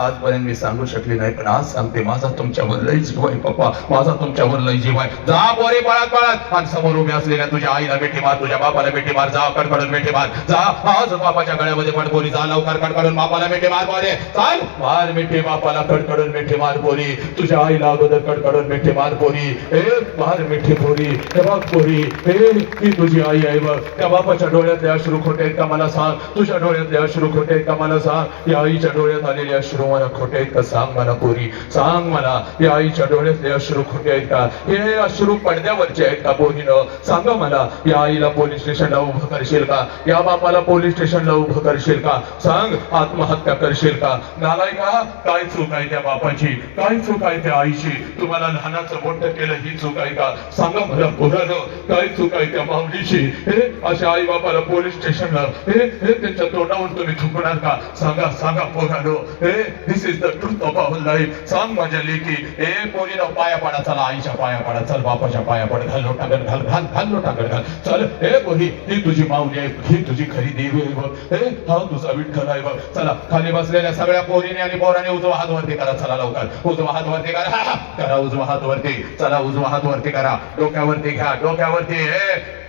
आजपर्यंत मी सांगू शकले नाही पण आज सांगते माझा तुमच्यावर लय जीव आहे पप्पा. माझा तुमच्यावर लय जीव आहे. जा बोरे पळत पळत. आणि समोर उभे असलेल्या तुझ्या आईला भेटी मार तुझ्या बापाला भेटी मार जा कडकडून भेटी मार. जा आज बापाच्या गळ्यामध्ये पड पोरी. जा लवकर कडकडून बापाला भेटी मार बोरे चाल. मार मिठी बापाला कडकडून भेटी मार पोरी. तुझ्या आईला अगोदर कडकडून भेटी मार पोरी. ए मार मिठी पोरी. हे बघ पोरी. हे ती तुझी आई आहे बघ. त्या बापाच्या डोळ्यातले अश्रू खोटे का मला सांग? तुझ्या डोळ्यातले अश्रू खोटे का मला सांग? या आईच्या डोळ्यात आलेले अश्रू मला खोटे आहेत का? सांग मला पोरी. सांग मला. या आईच्या डोळ्यातले अश्रू खोटे आहेत का? हे अश्रू पडद्यावरचे आहेत का पोरीनं? सांगा मला. या आईला पोलीस स्टेशनला उभं करशील का? या बापाला पोलीस स्टेशनला उभं करशील का? सांग. आत्महत्या करशील का? नालाय का काय चूक आहे त्या बापाची? काय चूक आहे त्या आईची? तुम्हाला लहानाचं मोठं केलं ही चूक आहे का? सांगा मला पोरानं. काय चूक आहे त्या माऊलीची? हे अशा आई बापाला पोलीस स्टेशनला हे हे त्यांच्या तोंडावर तुम्ही थुंकणार का? सांगा सांगा पोरानं. हे this is the truth of our life सांग माझ्या लेकी हे पोरीनं पाया पाडा चला आईच्या पाया पाडा चल बापाच्या पाया पड घाल लोटागड घाल घाल घाल लोटागड घाल. चल ए पोरी ही तुझी माऊली आहे ही तुझी खरी देवी आहे बघ. ए हा तुझा विठ्ठल आहे बघ. चला खाली बसलेल्या सगळ्या पोरीने आणि पोराने उजवा हात वरती करा. चला लवकर. उजवा हात वरती करा. करा उजवा हात वरती. चला उजवा हात वरती करा. डोक्यावरती घ्या डोक्यावरती. ए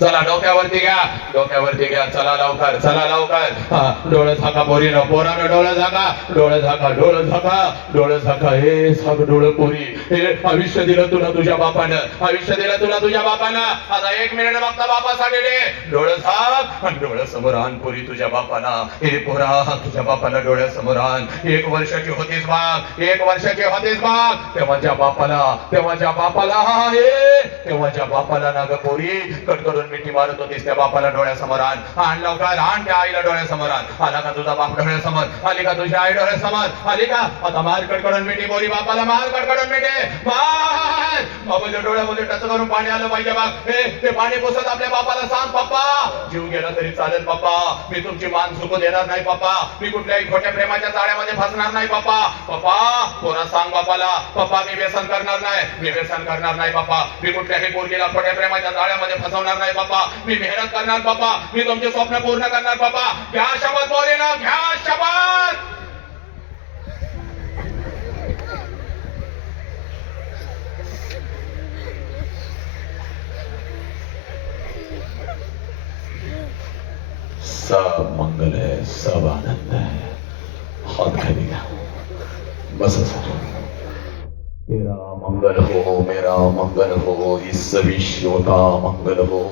चला डोक्यावरती घ्या. डोक्यावरती घ्या. चला लवकर चला लवकर. डोळे झाका पोरीनं पोरानं डोळे झाका. डोळे झाका डोळे झाका. डोळे झाका. हे झाक डोळे पोरी. हे आयुष्य दिलं तुला तुझ्या बापानं. आयुष्य दिलं तुला तुझ्या बापानं. आता एक मिनिट बघता बापासाठी रे डोळे झाक आणि डोळ्यासमोर आण पोरी तुझ्या बापाला. हे पोरा तुझ्या बापाला डोळ्यासमोर आण. एक वर्षाची होतीस बाग एक वर्षाची होतीस बाग तेव्हाच्या बापाला तेव्हाच्या बापाला हे माझ्या बापाला ना ग पोरी कडकडून मिठी मारत होतीस त्या बापाला डोळ्यासमोर आण. आण लवकर आण त्या आईला डोळ्यासमोर आण. आला का तुझा बाप डोळ्यासमोर? आली का तुझी आई डोळ्यासमोर? आली का? आता मार कडकडून मिठी पोरी बापाला मार कडकडून मिठी. मार! बाबाच्या डोळ्यामध्ये टच करून पाणी आलं पाहिजे बाप हे ते पाणी पुसत आपल्या बापाला सांग पप्पा. जीव गेला तरी चालेल पप्पा. मी तुमची मान चुकू देणार नाही पप्पा. मी कुठल्याही खोट्या प्रेमाच्या जाळ्यामध्ये फसणार नाही पप्पा. पप्पा कोणा सांग बापाला. पप्पा मी व्यसन करणार नाही. मी व्यसन करणार नाही पप्पा. मी कुठल्याही पोरगीला खोट्या प्रेमाच्या जाळ्यामध्ये फसवणार नाही बाबा मी मेहनत करणार बाबा मी तुमचे स्वप्न पूर्ण करणार बाबा घ्या शपथ बोले ना घ्या शपथ! सब मंगल है सब आनंद है। हाथ खरीदा बस सर तेरा मंगल हो मेरा मंगल हो इस विश्व का मंगल हो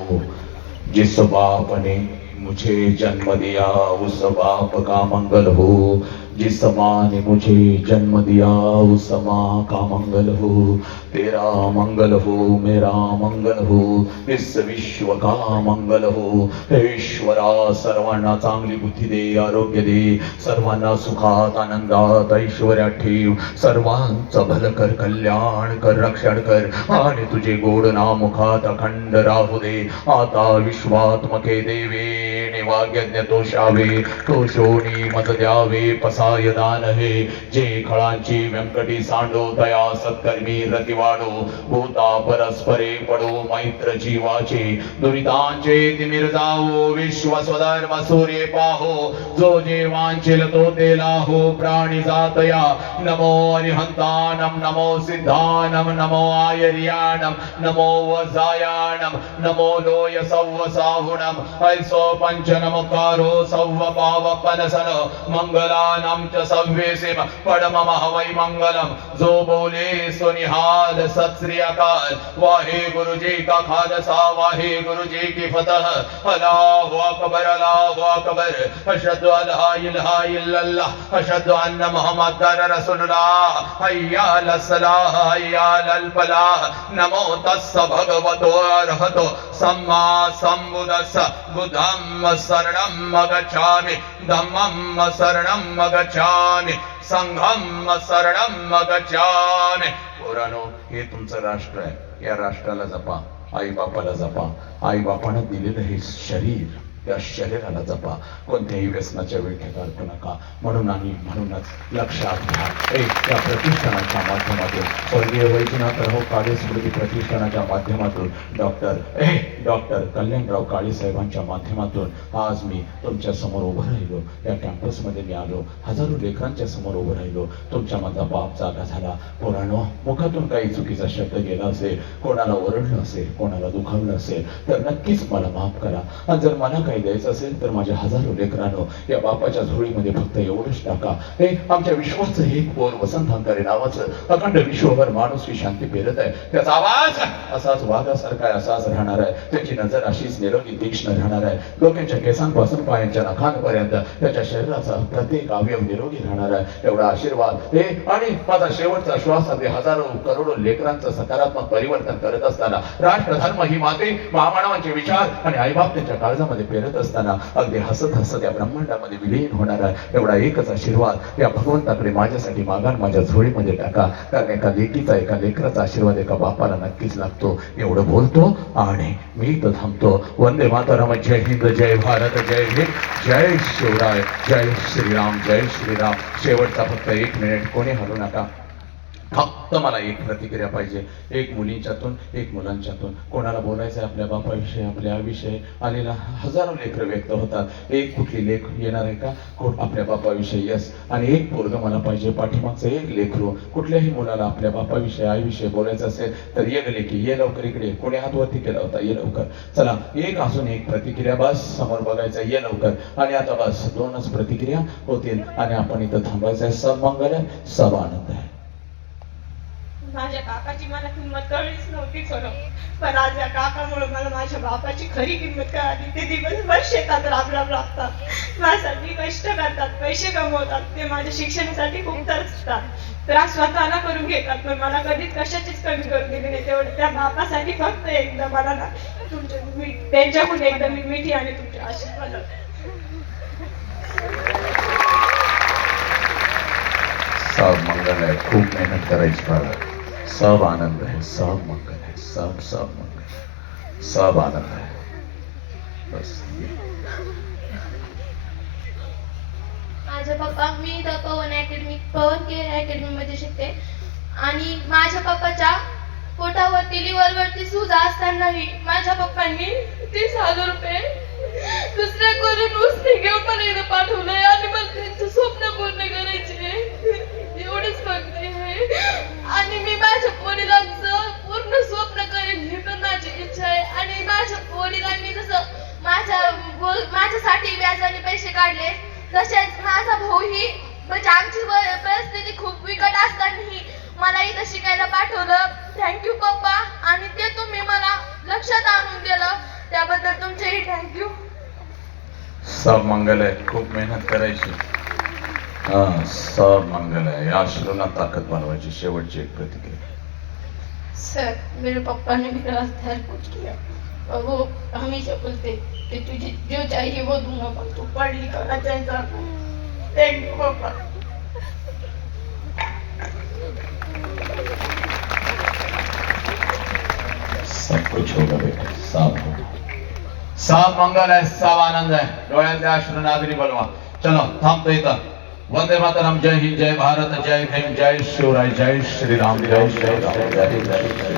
जिस बाप ने मुझे जन्म दिया उस बाप का मंगल हो। जिस माँ ने मुझे जन्म दिया उस माँ का मंगल हो। तेरा मंगल हो मेरा मंगल हो। इस विश्व का मंगल हो। हे ईश्वरा सर्वांना चांगली बुद्धी दे आरोग्य दे। सर्वांना सुखात आनंदात ऐश्वर्यात ठेव। सर्वांचं भलं कर कल्याण कर रक्षण कर. आणि तुझे गोड नामुखात अखंड राहू दे. आता विश्वात्मके देवे. वाग्यज्ञ तोषावे तोषोनी मत द्यावे पसाय दान हे जे खळांची व्यंकटी सांडो दया सत्कर्मी रतिवाडो वाढो भूता परस्परे पडो मैत्र जीवाचे। दुरितांचे तिमिर जावो विश्व स्वधर्म सूर्य पाहो। जो जे वांछिल तो ते लाहो प्राणी जातया। नमो अरिहंतानम नमो सिद्धानम नमो आयर्याणम नमो वजायाणम नमो लोय सव्वसाहुणम ऐसो पंच सव्व पावपनसन मंगलानाम च सव्वेसिम पडमम हवै मंगलम। जो बोले सुनिहाल सत श्री अकाल वाहे गुरु जी का खालसा वाहे गुरु जी की फतह। अल्लाहु अकबर अल्लाहु अकबर अशहदु अल्ला इलाहा इल्लल्लाह अशहदु अन्न मुहम्मदर रसूलुल्लाह। हय्या अल सलाह हय्या अल फलाह नमो तस्स भगवतो अरहतो। सम्मा सम्बुदस्स बुद्धं शरणं मगच्छामि धम्मं शरणं मगच्छामि संघं शरणं मगच्छामि. पोरानो हे तुमचं राष्ट्र आहे. या राष्ट्राला जपा आई बापाला जपा. आई बापानं दिलेलं हे शरीर या शरीराला जपा कोणत्याही व्यसनाच्या विळख्यात अडकू नका. म्हणून आणि म्हणूनच लक्षात घ्या एक त्या प्रतिष्ठानाच्या माध्यमातून स्वर्गीय वैजनाथराव काळे स्मृती प्रतिष्ठानाच्या माध्यमातून doctor A doctor Kalyanrao Kale साहेबांच्या माध्यमातून आज मी तुमच्यासमोर उभं राहिलो. या कॅम्पसमध्ये मी आलो हजारो लेकरांच्या समोर उभं राहिलो. तुमच्या माझा बाप जागा झाला. कोणानं मुखातून काही चुकीचा शब्द गेला असेल कोणाला ओरडलं असेल कोणाला दुखावलं असेल तर नक्कीच मला माफ करा. आणि जर मला काही द्यायचं असेल तर माझ्या हजारो लेकरांनो या बापाच्या झोळीमध्ये फक्त एवढंच टाका. हे आमच्या विश्वाचं हे पोर वसंत हंकारे नावाचं अखंड विश्वभर माणूस ही शांती पेरत आहे. त्याचा आवाज असाच वाघासारखा आहे असाच राहणार आहे. त्याची नजर अशीच निरोगी तीक्ष्ण राहणार आहे. लोकांच्या केसांपासून पायांच्या नखांपर्यंत त्याच्या शरीराचा प्रत्येक अवयव निरोगी राहणार आहे. एवढा आशीर्वाद. हे आणि माझा शेवटचा श्वास अगदी हजारो करोडो लेकरांचं सकारात्मक परिवर्तन करत असताना राष्ट्रधर्म ही माते महामानवांचे विचार आणि आईबाप त्यांच्या काळजामध्ये पेर पेरत असताना अगदी हसत हसत या ब्रह्मांडामध्ये विलीन होणारा एवढा एकच आशीर्वाद या भगवंताकडे माझ्यासाठी मागान माझ्या झोळीमध्ये टाका. कारण एका लेकीचा एका लेकराचा आशीर्वाद एका बापाला नक्कीच लागतो. एवढं बोलतो आणि मी इथं थांबतो. वंदे मातरम. जय हिंद जय भारत जय हिंद. जय शिवराय जय श्रीराम जय श्रीराम. शेवटचा फक्त एक मिनिट कोणी हलू नका. फक्त मला एक प्रतिक्रिया पाहिजे. एक मुलींच्यातून एक मुलांच्यातून. कोणाला बोलायचं आहे आपल्या बापाविषयी आपल्या आईविषयी? आलेला हजारो लेकर व्यक्त होतात. एक कुठली लेख येणार आहे का? कोण आपल्या बापाविषयी? यस आणि एक पोरग मला पाहिजे पाठीमागचं एक लेकरू. कुठल्याही मुलाला आपल्या बापाविषयी आईविषयी बोलायचं असेल तर ये लेखी की ये लवकर इकडे कोणी हात वरती केला होता? ये लवकर. चला एक असून एक प्रतिक्रिया बस. समोर बघायचं ये लवकर. आणि आता बस दोनच प्रतिक्रिया होतील. आणि आपण इथं थांबायचं आहे सब मंगल आहे सब आनंद. आहे माझ्या काकाची मला किंमत कळलीच नव्हती खरं. पण आज या काकामुळे मला माझ्या बापाची खरी किंमत कळाली. ते दिवसभर शेतात राब राब राबतात. माझ्यासाठी कष्ट करतात पैसे कमवतात. ते माझ्या शिक्षणासाठी खूप तरसतात. त्रास स्वतःला करून घेतात पण मला कधीच कशाचीच कमी करून दिली नाही. तेवढं त्या बापासाठी फक्त एकदा मला ना तुमच्या मी त्यांच्याकडून एकदा मी मिठी आणि तुमच्या आशीर्वाद मंगल आहे खूप मेहनत करायची मला. सब आनंद है सब मंगल है सब सब मंगल सब आनंद है। बस। माझ्या पप्पा मी इथं Pawan academy Pawan care academy मध्ये शिकते. आणि माझ्या पप्पाच्या पोटावरती लिव्हरवरती सुजा असतानाही माझ्या पप्पांनी तीस हजार रुपये दुसऱ्या करून उसने घेऊन मला इथं पाठवलंय आणि मला त्यांचं स्वप्न पूर्ण करायचे एवढंच फक्त आहे आणि मी माझ्या वडिलांचं पूर्ण स्वप्न करेन ही पण माझी इच्छा आहे आणि माझ्या वडिलांनी जसं माझ्या व- माझ्यासाठी व्याजाने पैसे काढले तसेच माझा भाऊही म्हणजे आमची व- परिस्थिती खूप बिकट असतानाही मला इथं पाठवलं थँक्यू पप्पा. आणि ते तुम्ही मला लक्षात आणून दिलं. त्याबद्दल तुमचेही थँक्यू सब मंगल है खूप मेहनत करायची. हा सब मंगल है या अश्रूंना ताकद बनवायची. शेवटची एक प्रतिक्रिया. सर मेरे पापा ने मेरा हथियार कुछ किया. और वो हमेशा बोलते कि तुझे जो चाहिए वो दूंगा पर तू पढ़ लिख कर अच्छा इंसान थैंक यू पापा सब कुछ होगा बेटा सब होगा सब मंगल है सब आनंद है। डोळ्यातले अश्रू नागरी बोलवा चलो थांबतो इथं वंदे मातरम जय हिंद जय भारत जय भीम जय शिवराय जय श्रीराम जय श्रीराम जय जय श्री